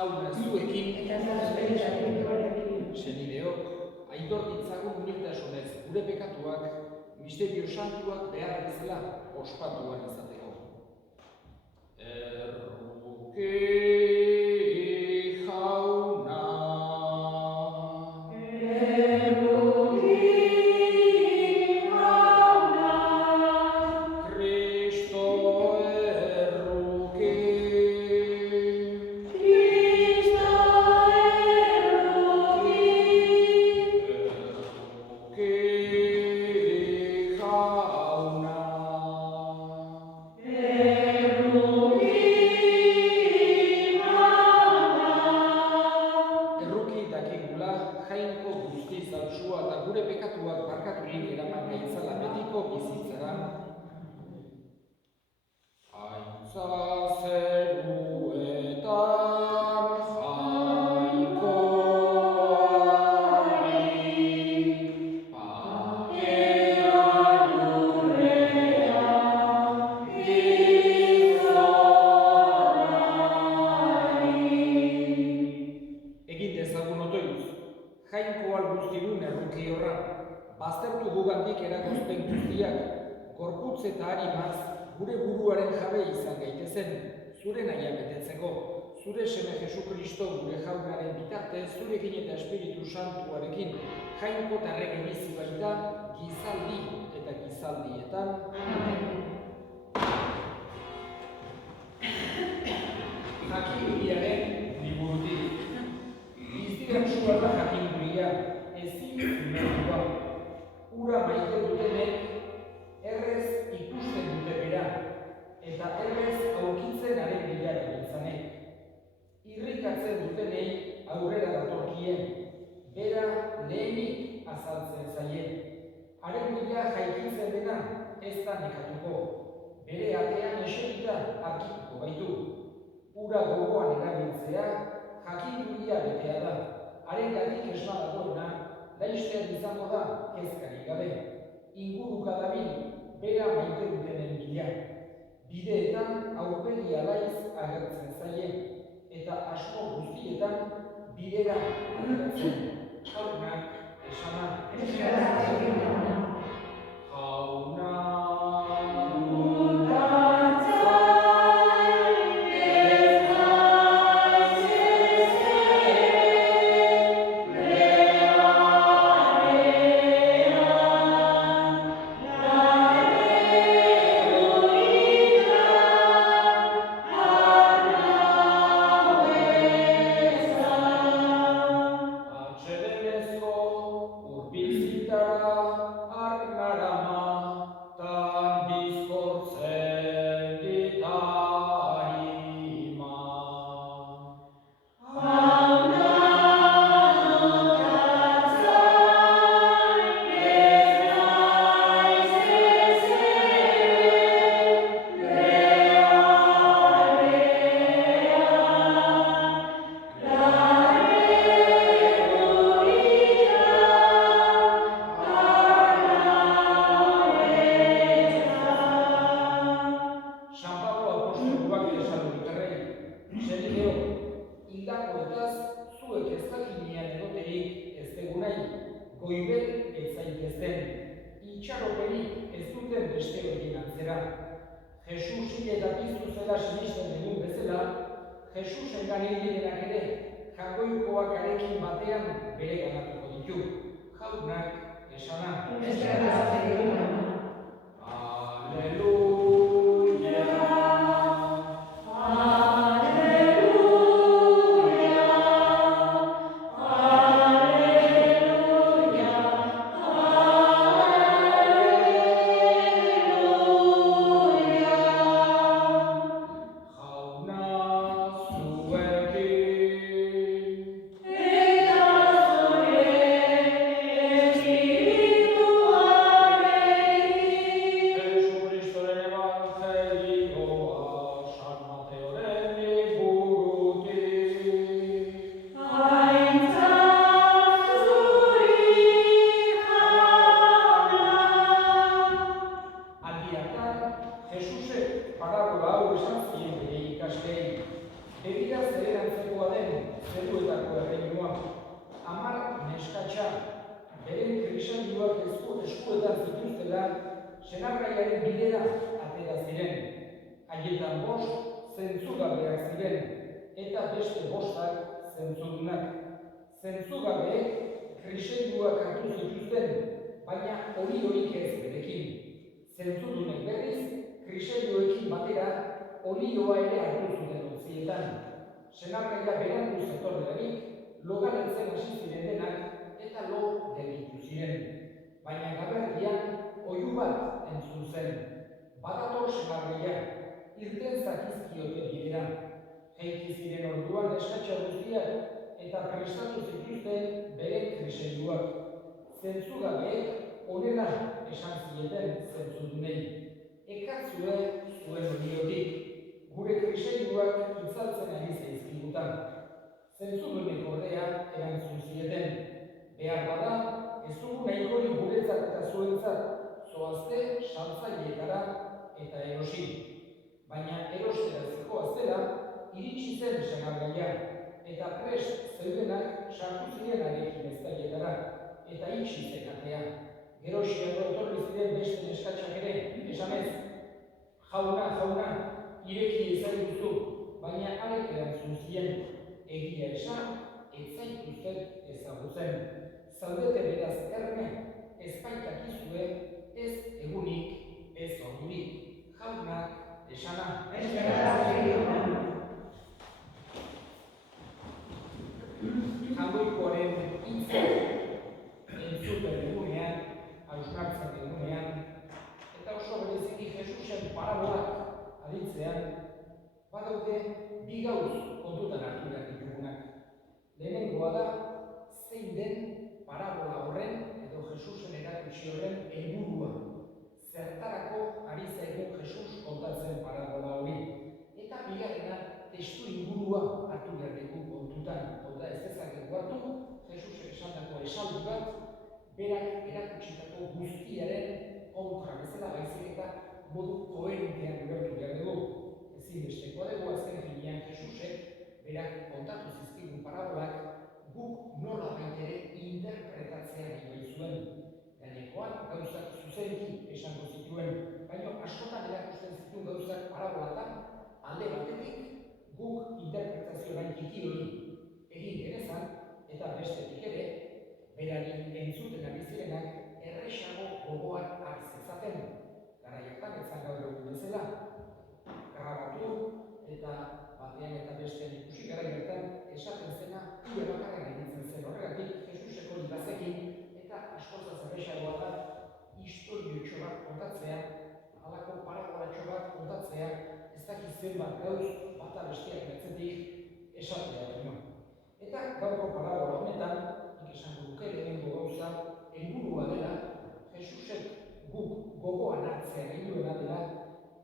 jauna zuekin senideok, aitor ditzagun unitasunez gure pekatuak, misterio santuak behar bezala ospatuan izateko. Erruki jauna. Jainko guztiz zauzua eta gure pekatuak barkaturik eraman gaitzala betiko bizitzara. Aintza zeruetan jainkoari, pakean lurrean gizonari. Egin dezagun otoitz. Jainko guztidun erruki horra, baztertu gugandik eragozpen guztiak, gorputz eta harimaz, gure buruaren jabe izan gaitezen, zure nahia betetzeko, zure seme Jesu Kristo gure jaunaren bitarte, zurekin eta Espiritu Santuarekin, jainko eta errege bizi baita, gizaldi eta gizaldietan. Jakindudiaren liburutik. Biztirak suarda jakindudia, ezin zumertua. Ura maite dutenek, errez ikusten dute bera, eta errez aurkitzen haren bilara biltzanek. Irrikatzen dutenei aurrera datorkien, bera lehenik azaltzen zaien. Haren bila jaikitzen dena ez da nekatuko, bere atean eserita arkituko baitu. Ura gogoan erabiltzea, jakindudia betea da, haren gatik esna dagoena, laiztean izango da kezkarik gabe. Inguruka dabil, bera maite dutenen bila. Bideetan aurpegi alaiz agertzen zaien, eta asmo guztietan bidera agertzen. Jaunak esana. Jauna. Goibel ez zaitezten, itxaropenik ez duten beste horien antzera. Jesus hil eta piztu zela sinisten dugun bezala, Jesusengan hil direnak ere, jakoikoak harekin batean bere ganatuko ditu. Jaunak esana. Aleluia. Begira zererantzekoa den zeruetako erreinua, 10 neskatxa, beren krisailuak eskuetan zituztela, senarraiaren bidera atera ziren. Haietan 5 zentzugabeak ziren, eta beste 5 zentzudunak. Zentzugabeek krisailuak hartu zituzten, baina oliorik ez berekin. Zentzudunek berriz, krisailuekin batera olioa ere hartu zuten ontzietan. Senarraia berandu zetorrelarik, logaretzen hasi ziren denak eta lo gelditu ziren. Baina gaberdian oihu bat entzun zen. Badator senarraia, irten zakizkiote bidera. Jaiki ziren orduan eskatxa guztiak eta prestatu zituzten bere krisailuak. Zentzugabeek honela esan zieten zentzudunei. Ekatzue zuen oliotik, gure krisailuak itzaltzen ari zaizkigutan. Zentzudunek ordea erantzun zieten. Behar bada, ez dugu nahikorik guretzat eta zuentzat, zoazte saltzaileetara eta erosi. Baina erostera zikoaztela, iritsi zen senargaia, eta prest zeudenak sartu ziren arekin eztaietara, eta itxi zekatea. Geroxiago etorri ziren beste neskatxak ere, esanez, jauna, ireki ezaiguzu, baina arek erantzun zien, egia esan, ez zaituzten ezagutzen. Zaudete beraz erne, ez baitakizue, ez egunik, ez ordurik, jaunak, esana. Jangoikoaren hitza entzuten egunean, hausnartzen egunean, eta oso bereziki Jesusen parabolak aditzean, badaude bi gauz kontutan hartu behar ditugunak. Lehenengoa da, zein den parabola horren edo Jesusen erakutsi horren helburua. Zertarako ari zaigu Jesus kontatzen parabola hori. Eta bigarrena, testu ingurua hartu behar dugu kontutan. Eta ez dezakegu hartu, Jesus esandako esaldi bat, berak erakutsitako guztiaren kontra bezala baizik eta modu koherentean ulertu behar dugu. Ezinbestekoa dugu azken finean Jesusek berak kontatu zizkigun parabolak guk nola baitere interpretatzea nahi zuen. Gainekoan gauzak zuzenki esango zituen, baina askotan erakusten zituen gauzak parabolatan alde batetik guk interpretazio nahi txiki hori egin genezan eta bestetik ere berari entzuten ari zirenak erresago gogoan hartzezaten. Garaiotan etzan gaur egun bezala, grabatu eta batean eta bestean ikusi garaiotan esaten zena ia bakarren egitzen zen horregatik Jesuseko libazekin eta askozaz erresagoa da historiotxo bat kontatzea, halako parabolatxo bat kontatzea, ez dakiz zenbat gauz bata besteak bertzetik esatea baino. Eta gaurko parabola honetan, nik esango duke lehenengo gauza, helburua dela, Jesusek guk gogoan hartzea nahi duena dela,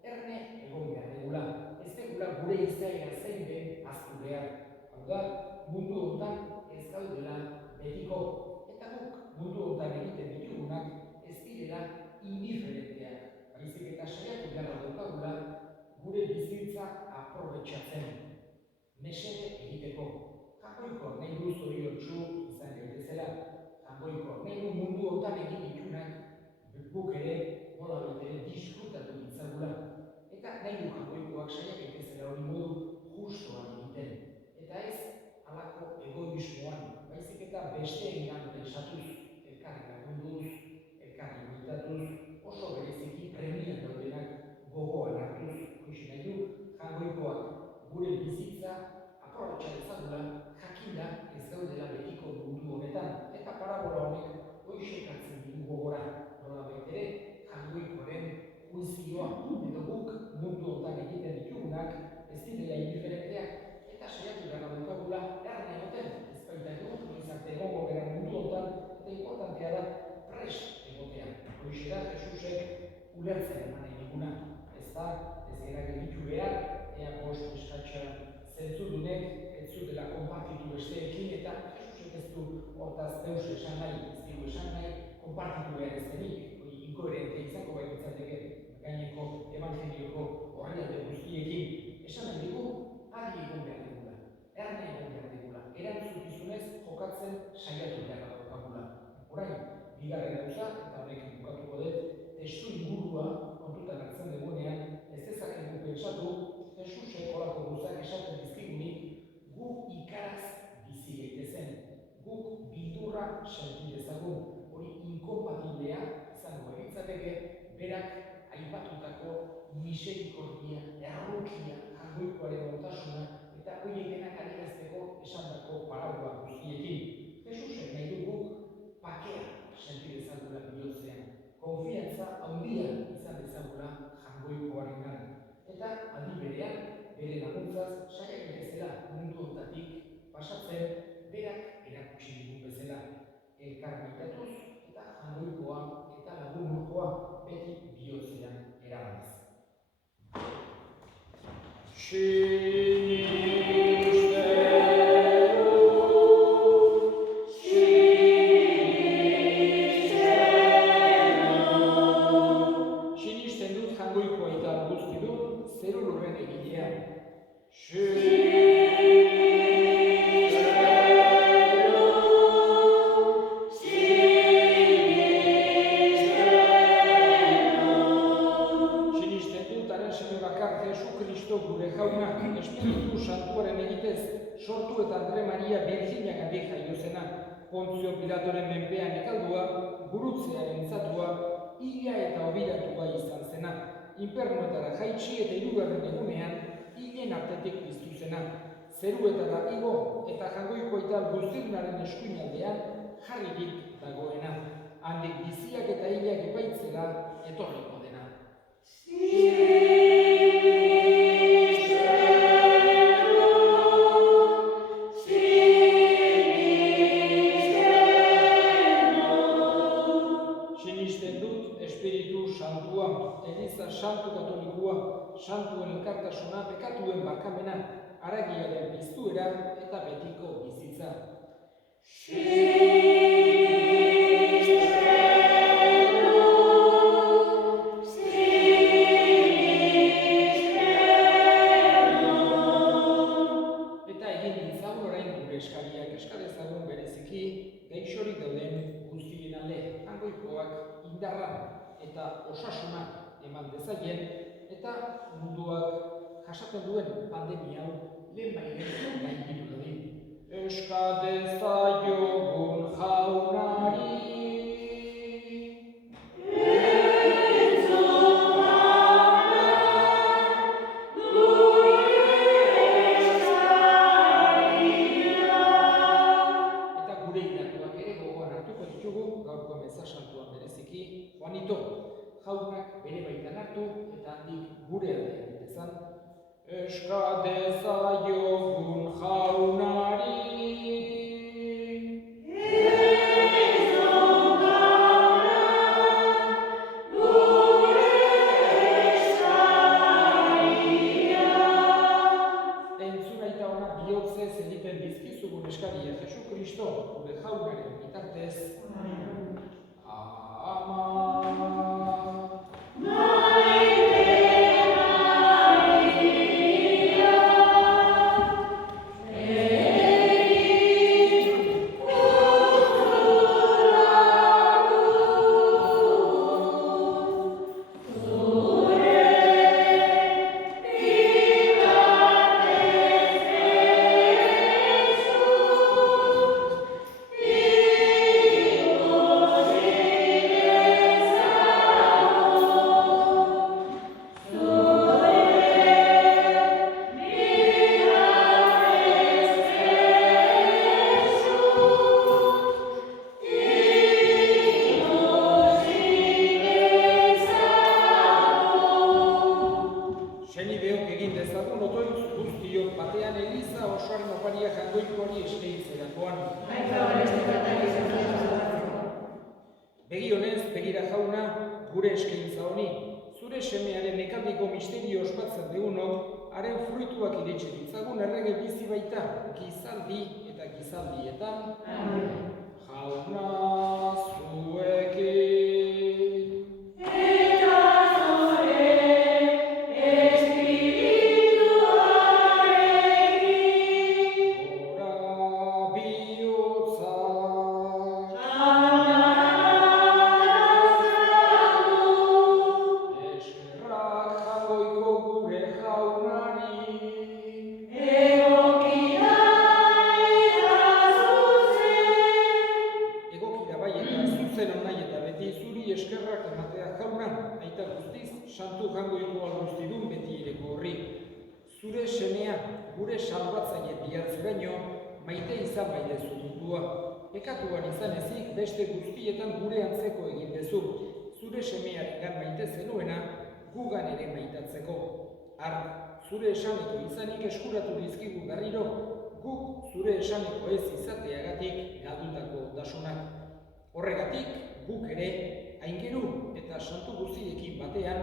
erne egon behar dugula. Ez dugula gure izaera zein den aztu behar. Hau da, mundu honetan ez gaudela betiko. Eta guk mundu honetan egiten ditugunak ez direla indiferenteak. Baizik eta saiatu gara daukagula gure bizitza aprobetxatzen. Mesede egiteko. Jangoiko nahi du zoriontsu izan gaitezela. Jangoiko nahi du mundu honetan egin ditunak guk ere nola betere disfrutatu ditzagula. Eta nahi du jangoikoak saiak gaitezela hori modu justoan egiten. Eta ez halako egoismoan, baizik eta besteengan pentsatuz, elkarri lagunduz, elkarri imitatuz, oso bereziki premian daudenak gogoan hartuz, hoxe nahi du jangoikoak gure bizitza aprobetxa dezagula, jakinda ez gaudela betiko mundu honetan, eta parabola honek hoxe hartzen ditu gogora, nola betere jangoikoaren juizioa, edo guk mundu honetan egiten ditugunak ez direla indiferenteak, eta saiatu gara daukagula erne egoten, ez baita egon, izate egongo gara mundu honetan, eta importantea da prest egotea. Hoxe da Jesusek ulertzen eman eguna. Ez da, ez gara gelditu behar, ea bost eskatxa zentzudunek, ez zutela konpartitu besteekin, eta Jesusek ez du hortaz deus esan nahi, ez dugu esan nahi, konpartitu behar ez denik, inkoherente izango baititzateke gaineko evangelioko horrealde guztiekin. Esan nahi dugu, adi egon behar dugu. beldurra senti dezagun, hori inkonpatiblea izango litzateke berak aipatutako miserikordia, errukia, Jaungoikoaren ontasuna eta horiek denak adierazteko esandako paraula guztiekin. Jesusen nahi du guk bakea senti dezagula bihotzean, konfiantza handia izan dezagula Jaungoikoarengan. Eta aldi berean, bere laguntzaz saiak bezala mundu honetatik pasatzen berak erakutsi digun bezala. Elkar maitatuz eta Jaungoikoa eta lagunurkoa beti bihotzean eramanez. Sinisten dut Jaungoikoa eta guztidun zeru lurren egilea. Gure Jauna, Espiritu Santuaren egitez, sortu eta Andre Maria Birjinagandik jaiozena, Pontzio Pilatoren menpean ekaldua, gurutzearen zatua, hila eta obiratua izan zena, infernuetara jaitsi eta hirugarren egunean, hilen artetik piztu zena, zeruetara igo eta Jaungoikoa guztirnaren eskuinaldean jarririk dagoena, handik biziak eta hilak epaitzera etorriko dena. Eliza Santu Katolikua, Santuen elkartasuna, pekatuen barkamena, haragiaren piztuera eta betiko bizitza. Eta egin ditzagun orain gure eskariak eskadezagun bereziki, gaixorik dauden guztien alde, Jaungoikoak indarra eta osasuna eman dezaien, eta munduak jasaten duen pandemia hau lehenbailen gainditu dadin. Eska dezaiogun Jaunari. Eta gure indatuak ere gogoan hartuko ditugu, gaurko meza santuan bereziki, Juanito. Jaunak bere baitan hartu eta handik gure alde egitezan. Eska dezaiogun Jaunari. Entzun aita ona bihotzez egiten dizkizugun eskaria Jesu Kristo, gure Jaunaren bitartez. Begionez, begira Jauna, gure eskaintza honi, zure semearen nekaldiko misterio ospatzen degunok, haren fruituak iretxe ditzagun errege bizi baita, gizaldi eta gizaldietan. Jauna zuekin. semea gure salbatzaile bilatzeraino maite izan baidezu mundua. Pekatuan izan ezik beste guztietan gure antzeko egin dezu. Zure semearengan maite zenuena gugan ere maitatzeko. Zure esaneko izanik eskuratu dizkigu berriro, guk zure esaneko ez izateagatik galdutako ondasunak. Horregatik, guk ere, aingeru eta santu guztiekin batean,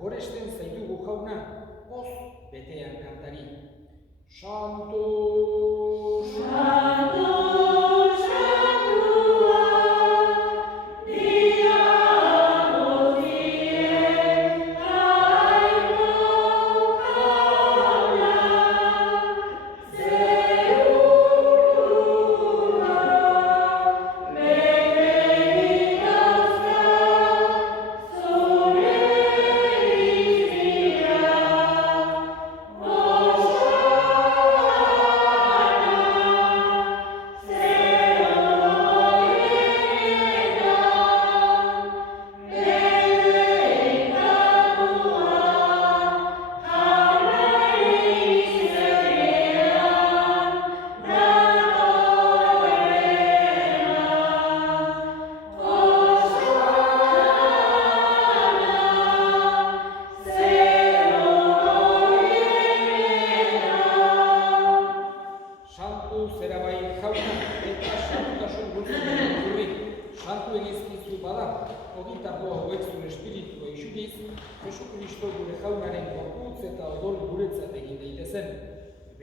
goresten zaitugu jauna, poz betean kantari. Santo, Santo,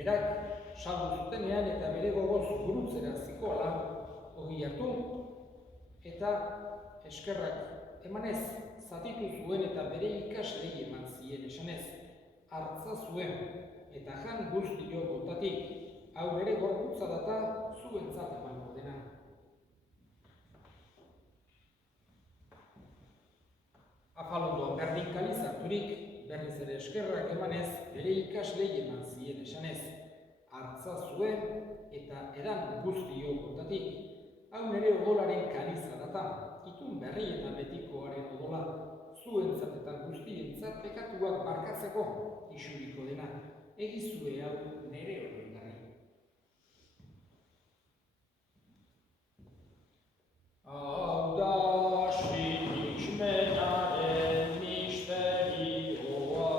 Berak, saldu zutenean eta bere gogoz gurutzera zikoala, ogi hartu, eta eskerrak emanez, zatitu zuen eta bere ikaslei eman zien esanez, hartza zuen, eta jan guztio botatik, hau bere gorputza data zuentzat emango dena. Afalondoan berdin kalizarturik, berriz ere eskerrak emanez, bere ikaslei eman zien esanez, hartza zuen eta edan guztio botatik, hau nere odolaren kaliza data, itun berri eta betikoaren odola, zuentzat eta guztientzat pekatuak barkatzeko isuriko dena, egizue hau nere horrengarri. Hau da sinixmenaren misterioa.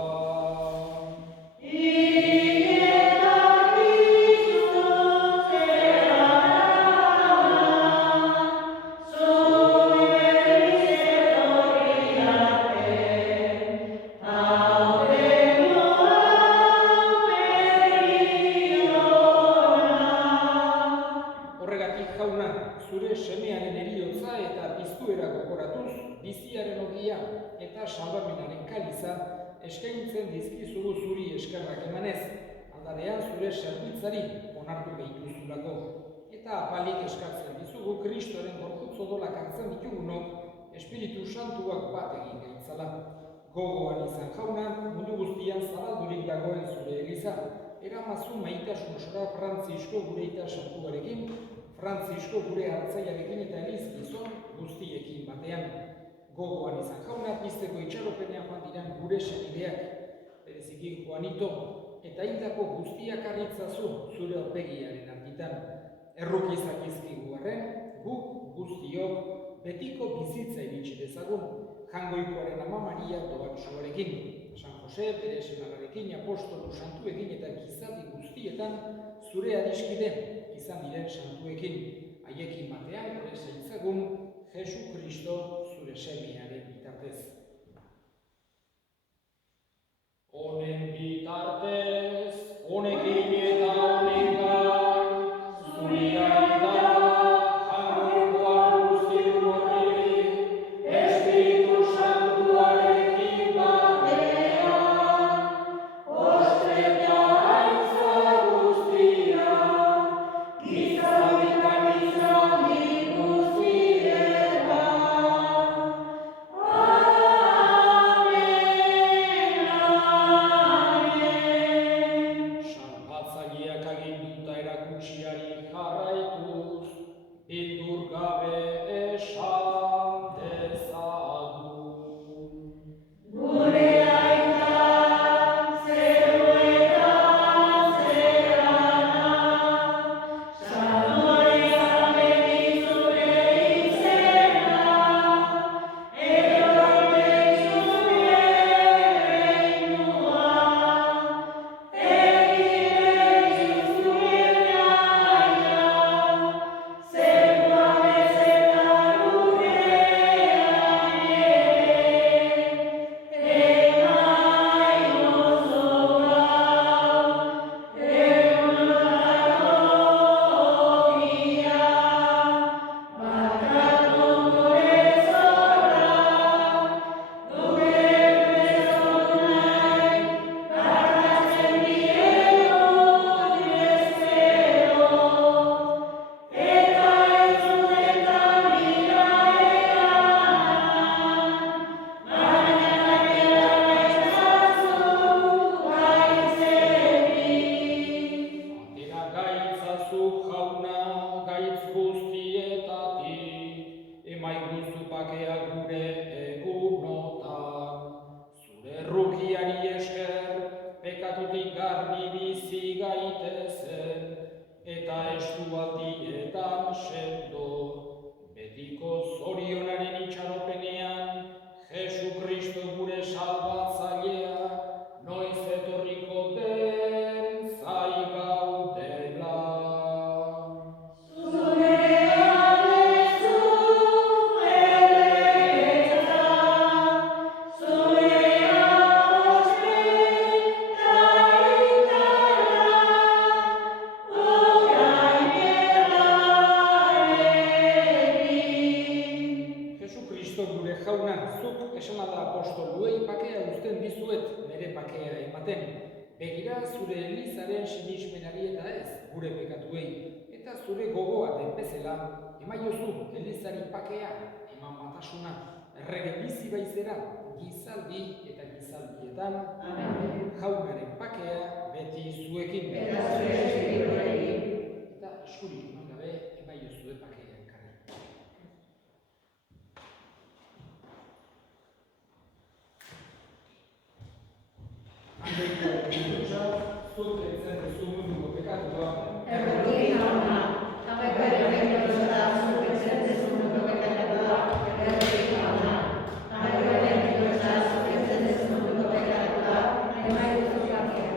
Zure semearen eriotza eta piztuera gogoratuz, biziaren ogia eta salbamenaren kaliza eskaintzen dizkizugu zuri eskerrak emanez, aldarean zure zerbitzari onartu behituzulako. Eta apalik eskatzen dizugu Kristoren gorputz odolak hartzen ditugunok, Espiritu Santuak bat egin gaitzala. Gogoan izan jauna, mundu guztian zabaldurik dagoen zure eliza, eramazu maitasun osora Frantzisko gure ita santuarekin, Frantzisko gure hartzaiarekin eta eliz gizon guztiekin batean. Gogoan izan jauna, pizteko itxaropenean joan diran gure senideak, bereziki Juanito, eta hildako guztiak arritzazu zure aurpegiaren argitan. Errukizak izkigu arren, guk guztiok betiko bizitza iritsi dezagun, Jangoikoaren ama Maria doatxoarekin, San Jose, bere senarrarekin, apostolu santuekin eta gizadi guztietan zure adiskide izan diren santuekin, haiekin batean gure zaitzagun Jesu Kristo zure semearen bitartez. Honen bitartez, honekin eta honengan, zuria eta jangoikoan guztien horri, Espiritu Santuarekin batean, ostreta aintza guztia, gizaditan izan guztietan. Amen, amen. maisualdietan sendo, betiko zorionaren itxaropenean, Jesu Kristo gure salbatzailea, noiz etorriko den zai gaudela. Esana da apostoluei bakea uzten dizuet, nire bakea ematen. Begira zure Elizaren sinismenari eta ez gure pekatuei. Eta zure gogoa den bezala, emaiozu Elizari bakea, eman batasuna, errege bizi baizera, gizaldi eta gizaldietan. Jaunaren bakea beti zuekin. Eta eskurik eman gabe, emaiozu bakea. Handeiko Jesusa, zuk kentzen duzu munduko pekatua. Errotik hauna, hameko erremenioza zuk kentzen duzu munduko pekatua. Errotik hauna, hameko erremenioza zuk kentzen duzu munduko pekatua. Emaiozu bakea.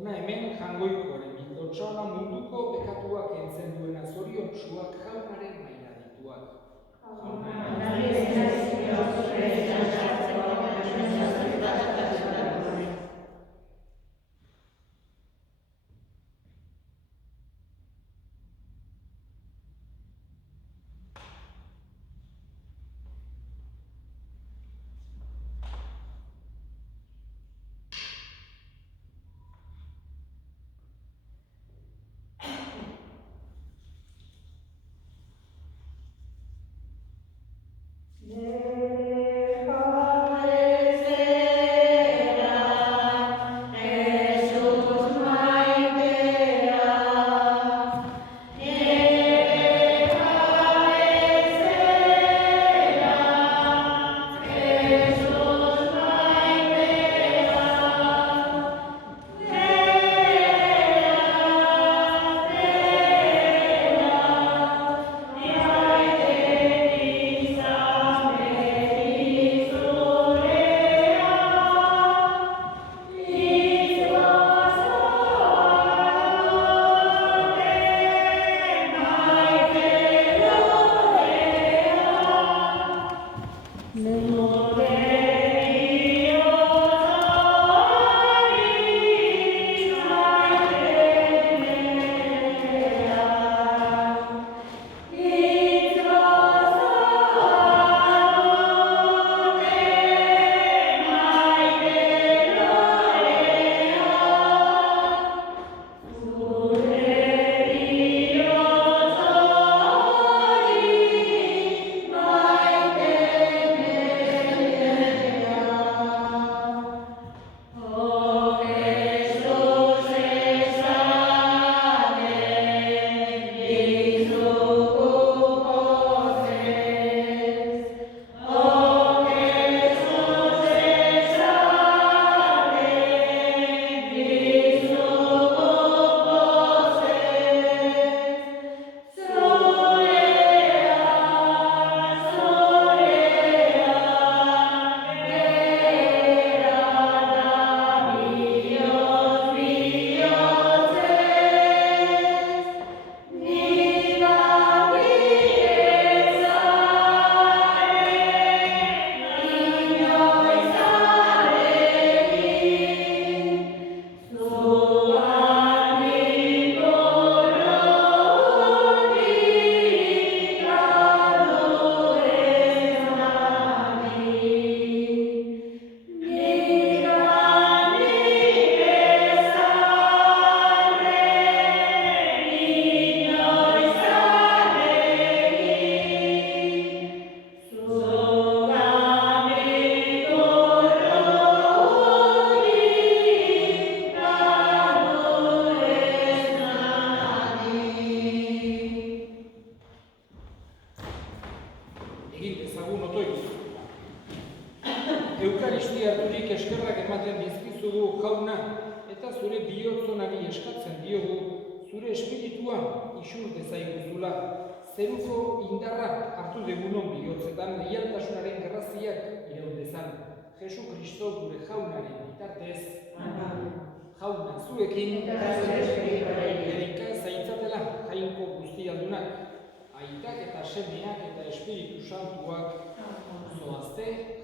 Una hemen jangoikoaren bildotxona munduko pekatua kentzen duena zoriontsuak jaunaren maila dituak. Eukaristia harturik eskerrak ematen dizkizugu jauna, eta zure bihotzonari eskatzen diogu, zure espiritua isur dezaiguzula, zeruko indarra hartu degunon bihotzetan leialtasunaren graziak iraun dezan. Jesu Kristo gure jaunaren bitartez, jauna zuekin, erika zaitzatela jainko guztialdunak, aitak eta semeak eta espiritu santuak zoazte